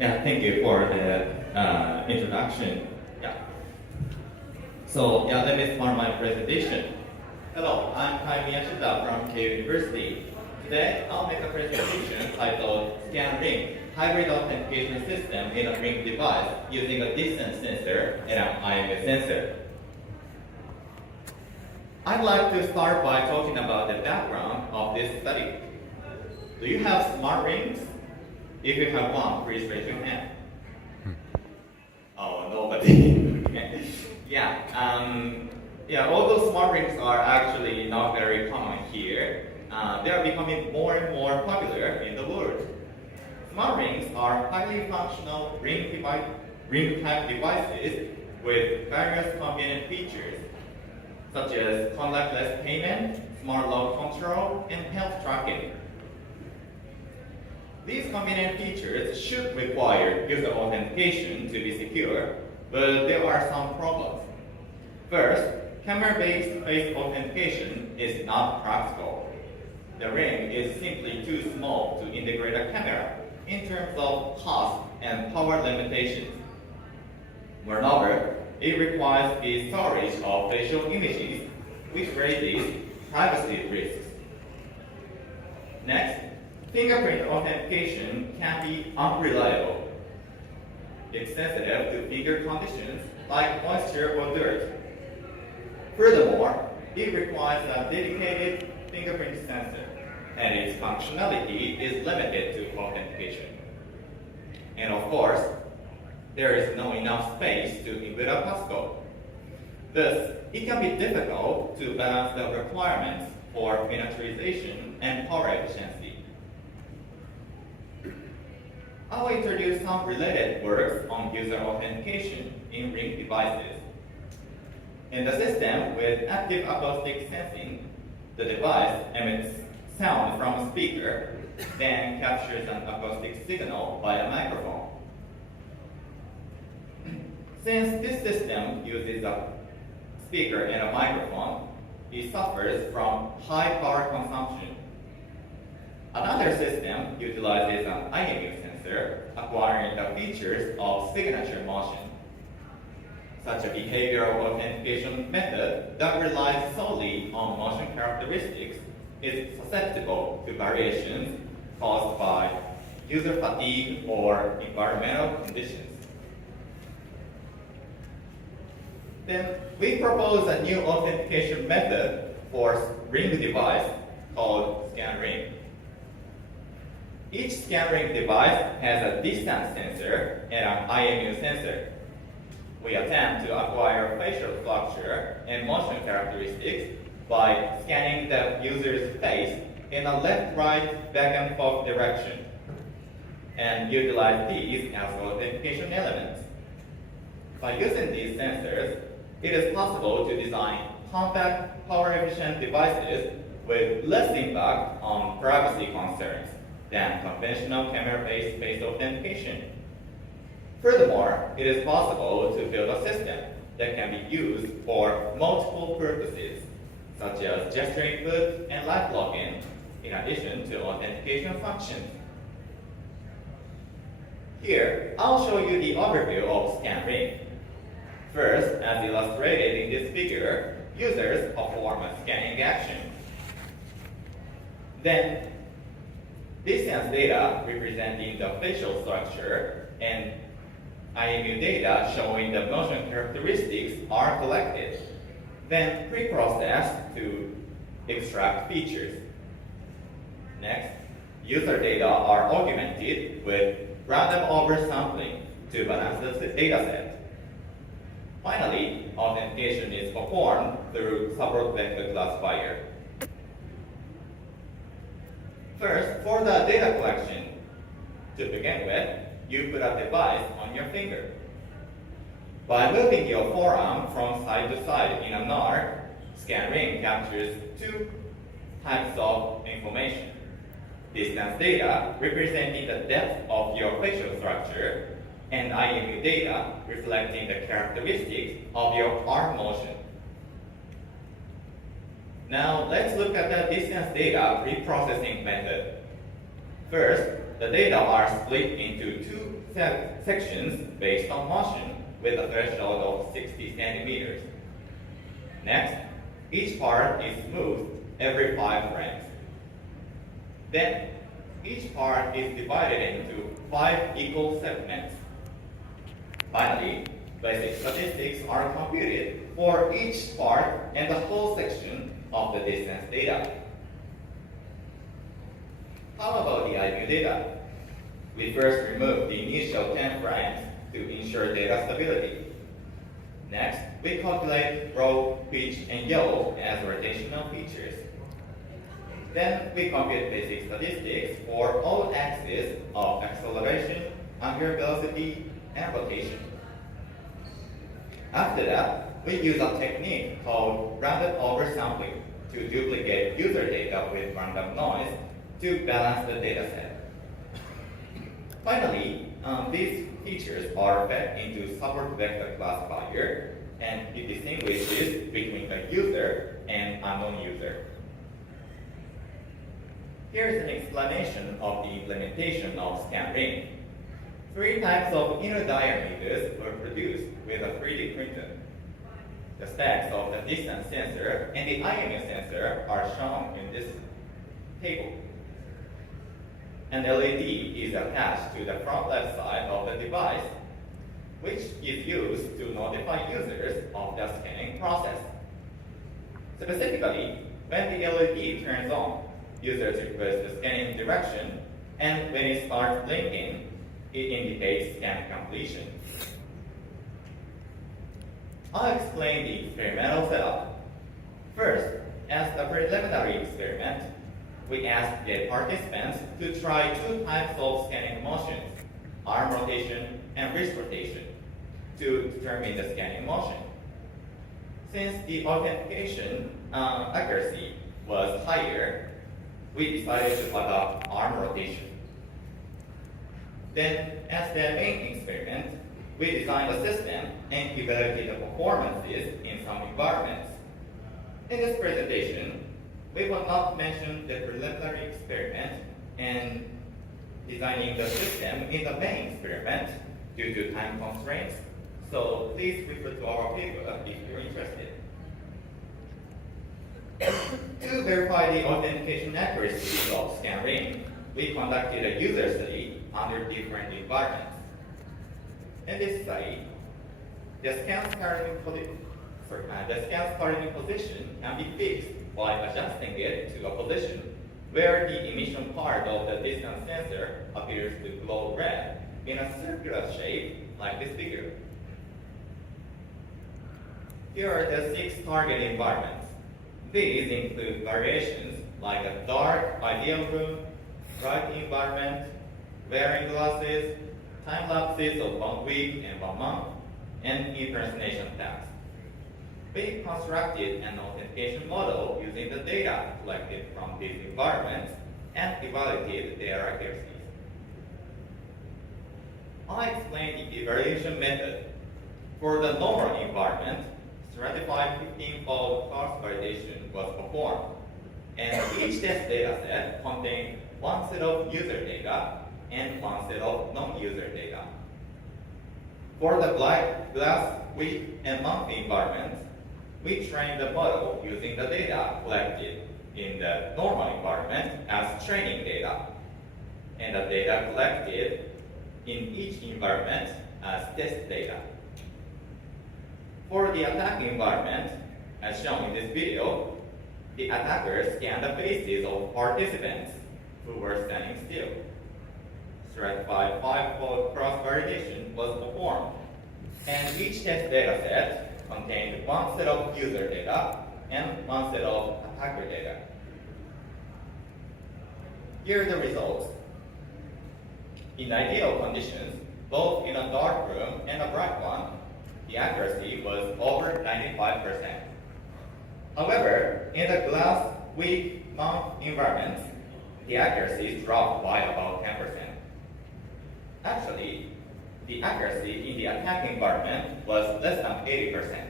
Yeah, thank you for the introduction. Yeah. So yeah, let me start my presentation. Hello, I'm慶應from慶University. Today, I'll make a presentation titled ScanRing, Hybrid Authentication System in a Ring Device using a distance sensor and an IMU sensor. I'd like to start by talking about the background of this study. Do you have smart rings? If you have one, please raise your hand. Oh, nobody. Yeah, although smart rings are actually not very common here, they are becoming more and more popular in the world. Smart rings are highly functional ring-type devices with various convenient features, such as contactless payment, smart lock control, and health tracking. These convenient features should require user authentication to be secure, but there are some problems. First, camera-based face authentication is not practical. The ring is simply too small to integrate a camera in terms of cost and power limitations. Moreover, it requires the storage of facial images, which raises privacy risks. Next, fingerprint authentication can be unreliable. It's sensitive to finger conditions like moisture or dirt. Furthermore, it requires a dedicated fingerprint sensor, and its functionality is limited to authentication. And of course, there is no enough space to input a passcode. Thus, it can be difficult to balance the requirements for miniaturization and power efficiency. I will introduce some related works on user authentication in ring devices. In the system with active acoustic sensing, the device emits sound from a speaker, then captures an acoustic signal by a microphone. Since this system uses a speaker and a microphone, it suffers from high power consumption. Another system utilizes an IMU sensor, acquiring the features of signature motion. Such a behavioral authentication method that relies solely on motion characteristics is susceptible to variations caused by user fatigue or environmental conditions. Then we propose a new authentication method for ring device called ScanRing. Each ScanRing device has a distance sensor and an IMU sensor. We attempt to acquire facial structure and motion characteristics by scanning the user's face in a left-right back-and-forth direction, and utilize these as authentication elements. By using these sensors, it is possible to design compact, power-efficient devices with less impact on privacy concerns than conventional camera-based face authentication. Furthermore, it is possible to build a system that can be used for multiple purposes, such as gesture input and live login, in addition to authentication functions. Here, I'll show you the overview of ScanRing. First, as illustrated in this figure, users perform a scanning action. Then, distance data representing the facial structure and IMU data showing the motion characteristics are collected, then pre-processed to extract features. Next, user data are augmented with random oversampling to balance the dataset. Finally, authentication is performed through support vector classifier. First, for the data collection, to begin with, you put a device on your finger. By moving your forearm from side to side in an arc, ScanRing captures two types of information. Distance data representing the depth of your facial structure, and IMU data reflecting the characteristics of your arm motion. Now let's look at the distance data pre-processing method. First, the data are split into two sections based on motion with a threshold of 60 centimeters. Next, each part is smoothed every 5 frames. Then, each part is divided into 5 equal segments. Finally, basic statistics are computed for each part and the whole section of the distance data. How about the IMU data? We first remove the initial 10 frames to ensure data stability. Next, we calculate row, pitch, and yaw as rotational features. Then we compute basic statistics for all axes of acceleration, angular velocity, and rotation. After that, we use a technique called random oversampling to duplicate user data with random noise to balance the data set. Finally, these features are fed into support vector classifier, and it distinguishes between a user and unknown user. Here's an explanation of the implementation of ScanRing. 3 types of inner diameters were produced with a 3D printer. The stacks of the distance sensor and the IMU sensor are shown in this table. An LED is attached to the front left side of the device, which is used to notify users of the scanning process. Specifically, when the LED turns on, users request the scanning direction, and when it starts blinking, it indicates scan completion. I'll explain the experimental setup. First, as a preliminary experiment, we asked the participants to try 2 types of scanning motions, arm rotation and wrist rotation, to determine the scanning motion. Since the authentication accuracy was higher, we decided to adopt arm rotation. Then, as the main experiment, we designed a system and evaluated the performances in some environments. In this presentation, we will not mention the preliminary experiment and designing the system in the main experiment due to time constraints, so please refer to our paper if you're interested. To verify the authentication accuracy of ScanRing, we conducted a user study under different environments. In this study, the scan starting position can be fixed by adjusting it to a position where the emission part of the distance sensor appears to glow red in a circular shape like this figure. Here are the 6 target environments. These include variations like a dark ideal room, bright environment, wearing glasses, time lapses of 1 week and 1 month, and impersonation tasks. We constructed an authentication model using the data collected from these environments and evaluated their accuracies. I explained the evaluation method. For the normal environment, stratified 15-fold cross validation was performed, and each test data set contained 1 set of user data and 1 set of non-user data. For the glass, week, and month environments, we trained the model using the data collected in the normal environment as training data, and the data collected in each environment as test data. For the attack environment, as shown in this video, the attacker scanned the faces of participants who were standing still. Stratified 5-fold cross-validation was performed, and each test data set contained 1 set of user data and 1 set of attacker data. Here are the results. In ideal conditions, both in a dark room and a bright one, the accuracy was over 95%. However, in the glass, week, month environments, the accuracy dropped by about 10%. Actually, the accuracy in the attack environment was less than 80%.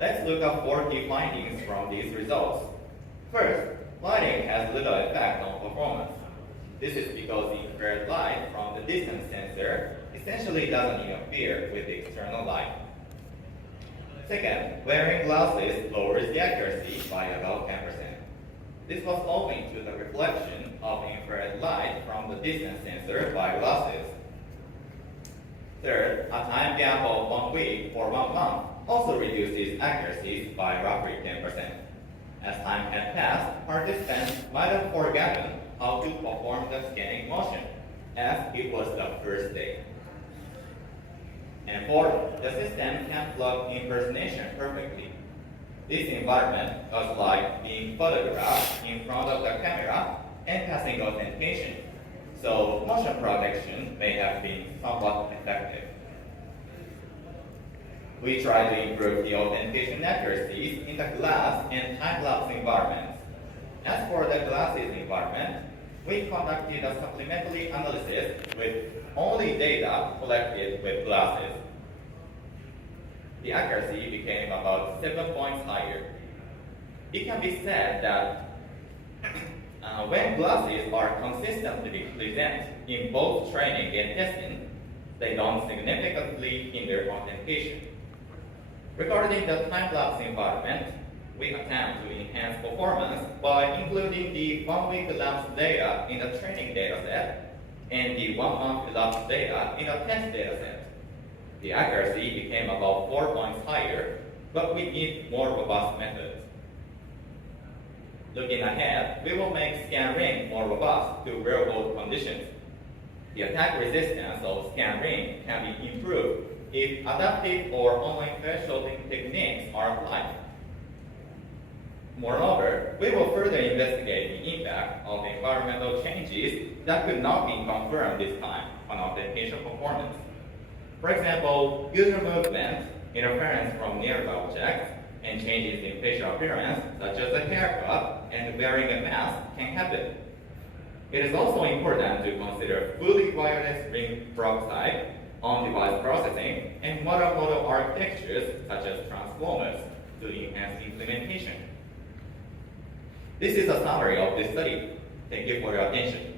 Let's look at 4 key findings from these results. First, lighting has little effect on performance. This is because the infrared light from the distance sensor essentially doesn't interfere with the external light. Second, wearing glasses lowers the accuracy by about 10%. This was owing to the reflection of infrared light from the distance sensor by glasses. Third, a time gap of 1 week or 1 month also reduces accuracies by roughly 10%. As time had passed, participants might have forgotten how to perform the scanning motion, as it was the first day. And fourth, the system can plug impersonation perfectly. This environment was like being photographed in front of the camera and passing authentication, so motion protection may have been somewhat effective. We try to improve the authentication accuracies in the glass and time-lapse environments. As for the glasses environment, we conducted a supplementary analysis with only data collected with glasses. The accuracy became about 7 points higher. It can be said that when glasses are consistently present in both training and testing, they don't significantly hinder authentication. Regarding the time-lapse environment, we attempt to enhance performance by including the 1 week elapsed data in the training dataset and the 1 month elapsed data in a test dataset. The accuracy became about 4 points higher, but we need more robust methods. Looking ahead, we will make ScanRing more robust to real-world conditions. The attack resistance of ScanRing can be improved if adaptive or online thresholding techniques are applied. Moreover, we will further investigate the impact of environmental changes that could not be confirmed this time on authentication performance. For example, user movement, interference from nearby objects, and changes in facial appearance, such as a haircut and wearing a mask, can happen. It is also important to consider fully wireless ring peroxide, on-device processing, and model architectures, such as transformers, to enhance implementation. This is a summary of this study. Thank you for your attention.